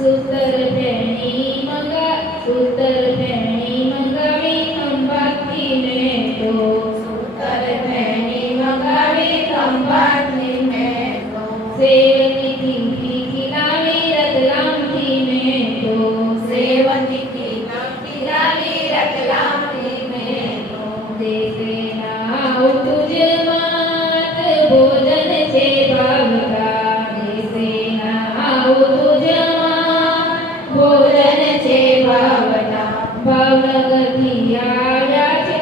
સૂતર ફેણી મંગાવી ખંભાતથી મેં તો સૂતર ફેણી મંગાવી ખંભાતથી મેં તો સેવતીથી ખીલાવી રતલામથી મેં તો સેવતીથી ખીલાવી રતલામથી મેં તો દેશેના તુજ માત ભોજન છે ભાવતા દેશેના તુજ માત ભોજન છે ભાવના ભાવનગરથી આવ્યા છે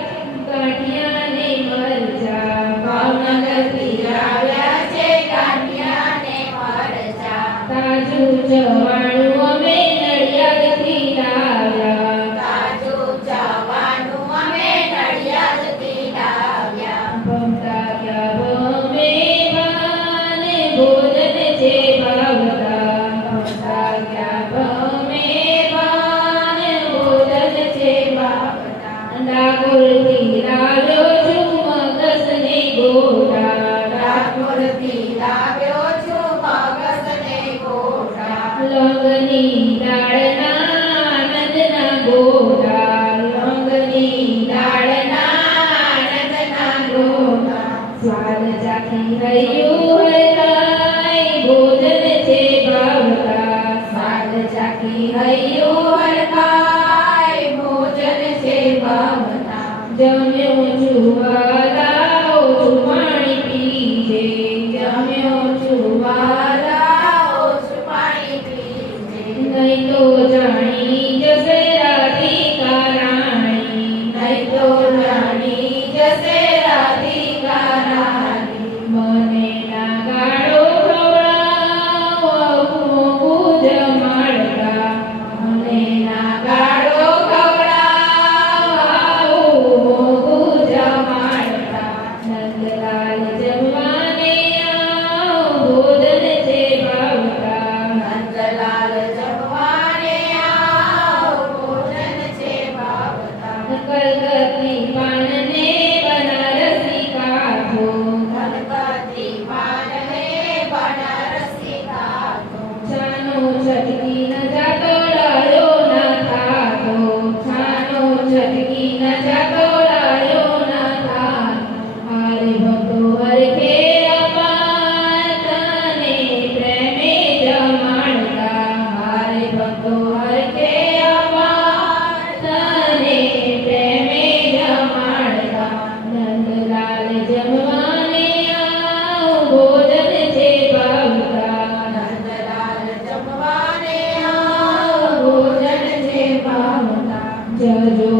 કાઠિયા ને મરચા ભાવનગરથી આવ્યા છે કાઠિયા ને મરચા તાજું ચવાણું અમે નડિયાદથી લાવ્યા તાજું જવાનું અમે નડિયાદથી લાવ્યા ભમતા ક્યાં ભમે બાને ભોજન છે ભાવતા ભમતા ક્યાં ભમે બાને ભોજન છે ભાવના ડાકોરથી લાવ્યો છું મગસને ગોટા ડાકોરથી લાવ્યો છું મગસને ગોટા લંગની દાળના આનંદના ગોટા લંગની દાળના આનંદના ગોટા સ્વાદ ચાખી રહ્યું હરખાય ભોજન છે ભાવતા સ્વાદ ચાખી હૈયું હરખાય ભોજન છે ભાવના જમ્યો છું વાલા ઓછું પાણી પીજે જમ્યો છું વાલા ઓછું પાણી પીજે નહીં તો જાણી જશે રાધિકા રાણી નહીં તો જાણી જશે રાધિકા રાણી મને ના ગાળો ખવડાવો મોગું જમાડતા મને ના ગાળો ખવડાવો મોગું જમાડતા નંદલાલ જમવાને આવો ભોજન છે ભાવતા નંદલાલ જમવાને આવો ભોજન છે ભાવતા કલકત્તી પાનને બનારસી કાઢો ગણપતિ પાનને બનારસી કાઢો છાનો છટકી ન જાતો ડાળ્યો ના થાતો છાનો છટકી ન જાતો ડાળ્યો ના થાતો હારે ભક્તો હરખે અપાતા ને પ્રેમે જમાડતા હારે ભક્તો હરખે અપાતા ને પ્રેમે જમાડતા નંદલાલ જમવાને આવો ભોજન છે ભાવતા નંદલાલ જમવાને આવો ભોજન છે ભાવતા જજો